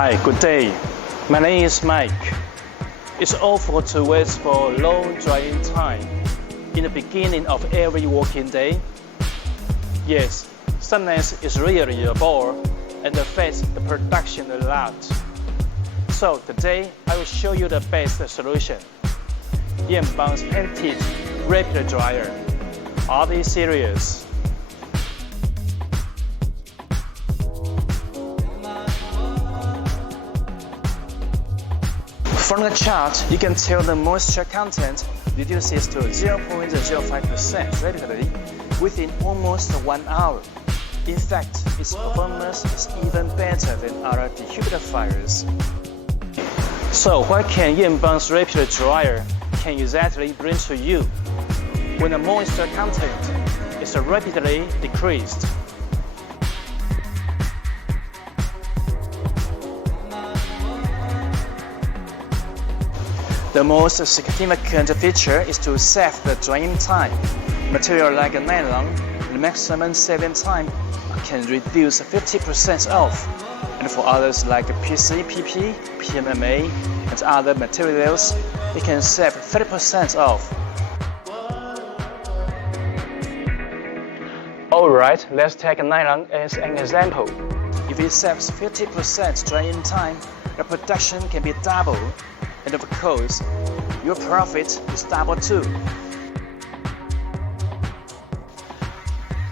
Hi, good day. My name is Mike. It's awful to wait for long drying time in the beginning of every working day. Yes, sometimes it's really a bore and affects the production a lot. So today I will show you the best solution. Yanbang's patented rapid dryer. Are they serious? From the chart, you can tell the moisture content reduces to 0.05% rapidly within almost 1 hour. In fact, its performance is even better than other dehumidifiers. So what can Yanbang's rapid dryer can exactly bring to you when the moisture content is rapidly decreased? The most significant feature is to save the drying time. Material like nylon, the maximum saving time can reduce 50% off, and for others like PC, PP, PMMA, and other materials, it can save 30% off. Alright, let's take nylon as an example. If it saves 50% drying time, the production can be double. And of course, your profit is double too.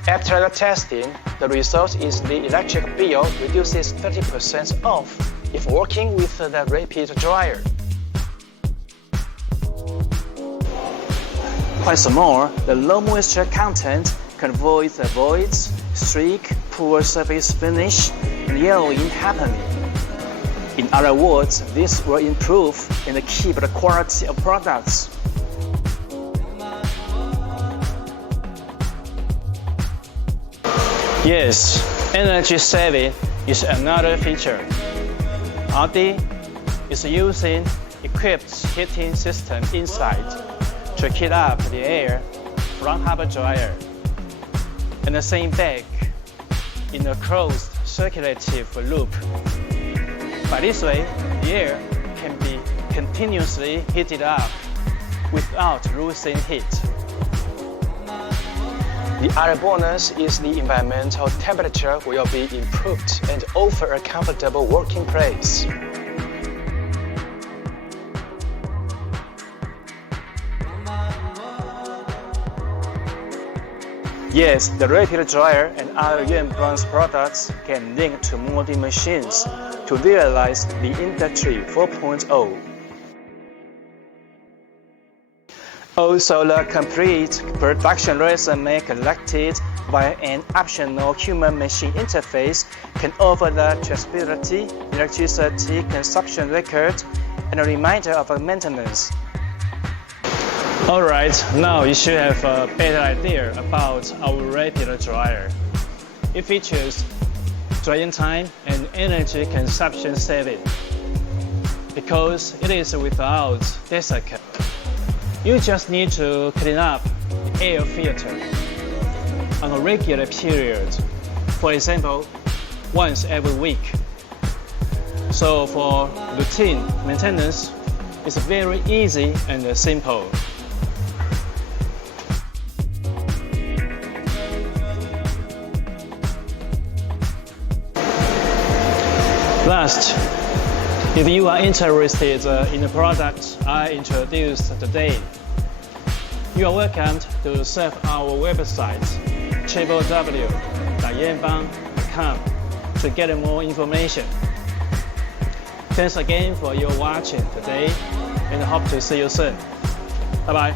After the testing, the result is the electric bill reduces 30% off if working with the rapid dryer. What's more, the low moisture content can avoid the voids, streak, poor surface finish, and yellowing happening. In other words, this will improve and keep the quality of products. Yes, energy saving is another feature. RD is using equipped heating system inside to heat up the air from harbor dryer, and the same bag in a closed circulative loop. By this way, the air can be continuously heated up without losing heat. The other bonus is the environmental temperature will be improved and offer a comfortable working place. Yes, the rapid dryer and other Yanbang's products can link to molding machines to realize the Industry 4.0. Also, the complete production resume collected via an optional human-machine interface can offer the traceability, electricity consumption record, and a reminder of maintenance. Alright, now you should have a better idea about our rapid dryer. It features drying time and energy consumption saving. Because it is without desiccant, you just need to clean up the air filter on a regular period, for example, once every week. So for routine maintenance, it's very easy and simple. Last, if you are interested in the products I introduced today, you are welcome to surf our website www.yanbang.com to get more information. Thanks again for your watching today and hope to see you soon. Bye bye.